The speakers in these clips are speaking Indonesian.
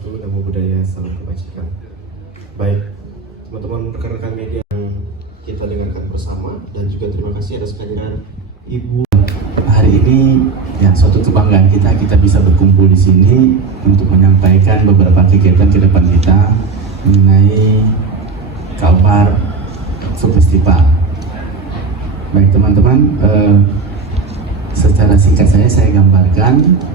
Wabarakatuh. Namo Buddhaya, salam kebajikan. Baik, teman-teman rekan-rekan media yang kita dengarkan bersama, dan juga terima kasih atas kehadiran Ibu. Hari ini ya suatu kebanggaan kita bisa berkumpul di sini untuk menyampaikan beberapa kegiatan ke depan kita mengenai Kalbar Food Festival. Baik teman-teman, secara singkat saya gambarkan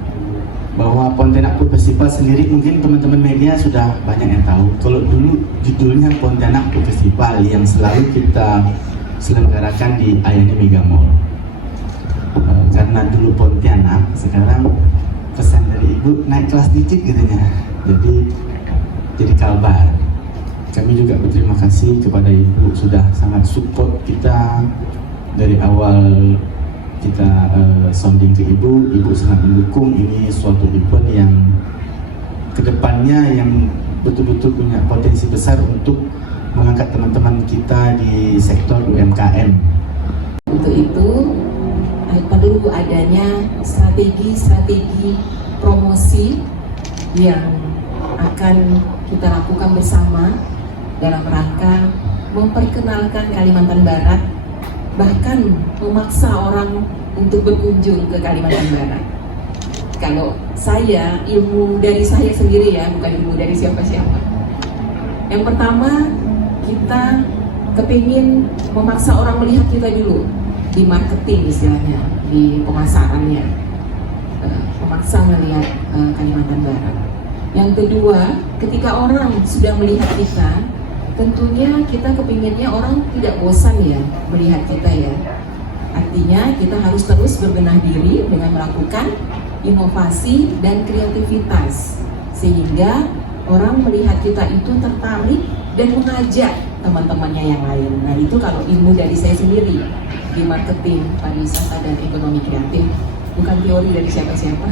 bahwa Pontianak Food Festival sendiri mungkin teman-teman media sudah banyak yang tahu. Kalau dulu judulnya Pontianak Food Festival yang selalu kita selenggarakan di Ayani Mega Mall. Karena dulu Pontianak, sekarang pesan dari Ibu naik kelas dikit gitu ya. Jadi Kalbar. Kami juga berterima kasih kepada Ibu sudah sangat support kita dari awal kita sounding ke Ibu sangat mendukung. Ini suatu event yang kedepannya yang betul-betul punya potensi besar untuk mengangkat teman-teman kita di sektor UMKM. Untuk itu perlu adanya strategi promosi yang akan kita lakukan bersama dalam rangka memperkenalkan Kalimantan Barat, bahkan memaksa orang untuk berkunjung ke Kalimantan Barat. Kalau saya, ilmu dari saya sendiri ya, bukan ilmu dari siapa-siapa. Yang pertama, kita kepingin memaksa orang melihat kita dulu di marketing istilahnya, di pemasarannya, memaksa melihat Kalimantan Barat. Yang kedua, ketika orang sudah melihat kita, tentunya kita kepinginnya orang tidak bosan ya melihat kita ya. Artinya kita harus terus berbenah diri dengan melakukan inovasi dan kreativitas, sehingga orang melihat kita itu tertarik dan mengajak teman-temannya yang lain. Nah itu kalau ilmu dari saya sendiri di marketing, pariwisata, dan ekonomi kreatif, bukan teori dari siapa-siapa.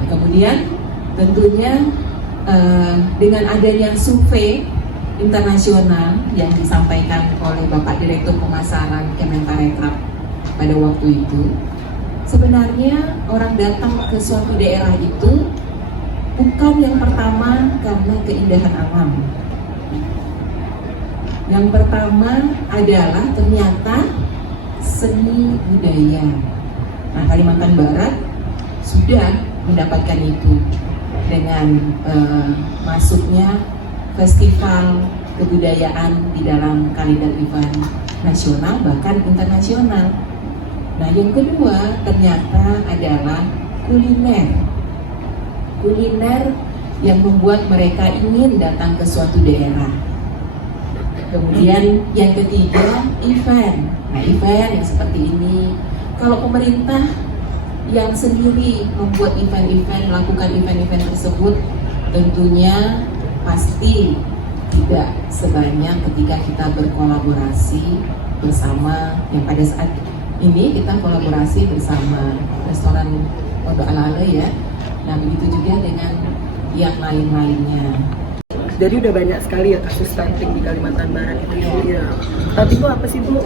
Nah, kemudian tentunya dengan adanya survei internasional yang disampaikan oleh Bapak Direktur Pemasaran Kemenparekraf pada waktu itu, sebenarnya orang datang ke suatu daerah itu bukan yang pertama karena keindahan alam. Yang pertama adalah ternyata seni budaya. Nah, Kalimantan Barat sudah mendapatkan itu dengan masuknya festival kebudayaan di dalam kalender event nasional bahkan internasional. Nah, yang kedua ternyata adalah kuliner yang membuat mereka ingin datang ke suatu daerah. Kemudian yang ketiga, event. Nah, event yang seperti ini, kalau pemerintah yang sendiri membuat event-event, melakukan event-event tersebut, tentunya pasti tidak sebanyak ketika kita berkolaborasi bersama, yang pada saat ini kita kolaborasi bersama restoran Pondok Ala-ala ya. Nah, begitu juga dengan yang lain-lainnya. Jadi udah banyak sekali ya kasus stunting di Kalimantan Barat itu ya. Tapi itu apa sih Bu?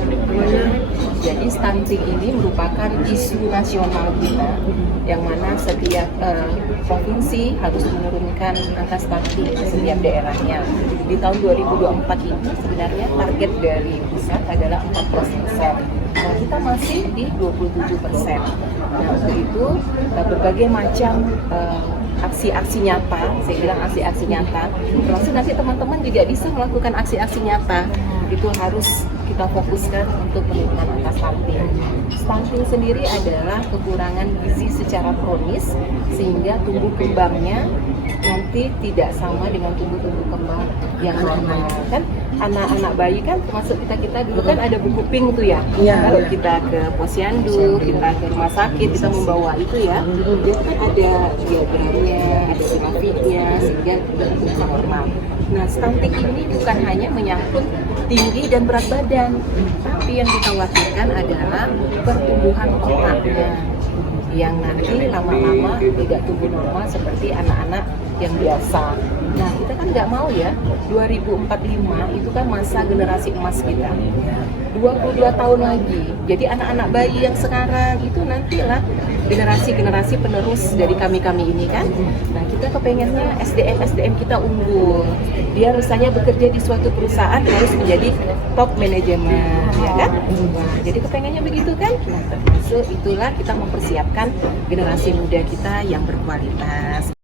Jadi stunting ini merupakan isu nasional kita, yang mana setiap provinsi harus menurunkan angka stunting di setiap daerahnya. Di tahun 2024 ini sebenarnya target dari pusat adalah 14%. Nah, kita masih di 27%. Nah, untuk itu berbagai macam aksi-aksi nyata, saya bilang aksi-aksi nyata, termasuk nanti teman-teman juga bisa melakukan aksi-aksi nyata. Itu harus kita fokuskan untuk penurunan angka stunting. Stunting sendiri adalah kekurangan gizi secara kronis, sehingga tumbuh kembangnya nanti tidak sama dengan tumbuh kembang yang normal. Kan anak-anak bayi kan, termasuk kita dulu kan ada buku pink tuh ya. Kalau kita ke posyandu, kita ke rumah sakit, kita membawa itu ya, dia kan ada diagramnya, ada grafiknya, sehingga bisa normal. Nah, stunting ini bukan hanya menyangkut tinggi dan berat badan, tapi yang dikhawatirkan adalah pertumbuhan otaknya yang nanti lama-lama tidak tumbuh normal seperti anak-anak yang biasa. Nah, kita kan nggak mau ya, 2045 itu kan masa generasi emas kita. 22 tahun lagi. Jadi anak-anak bayi yang sekarang itu nantilah generasi-generasi penerus dari kami-kami ini kan. Nah, kita kepengennya SDM kita unggul. Dia misalnya bekerja di suatu perusahaan harus menjadi top manajemen, ya kan? Nah, jadi kepengennya begitu kan? Nah, termasuk itulah kita mempersiapkan generasi muda kita yang berkualitas.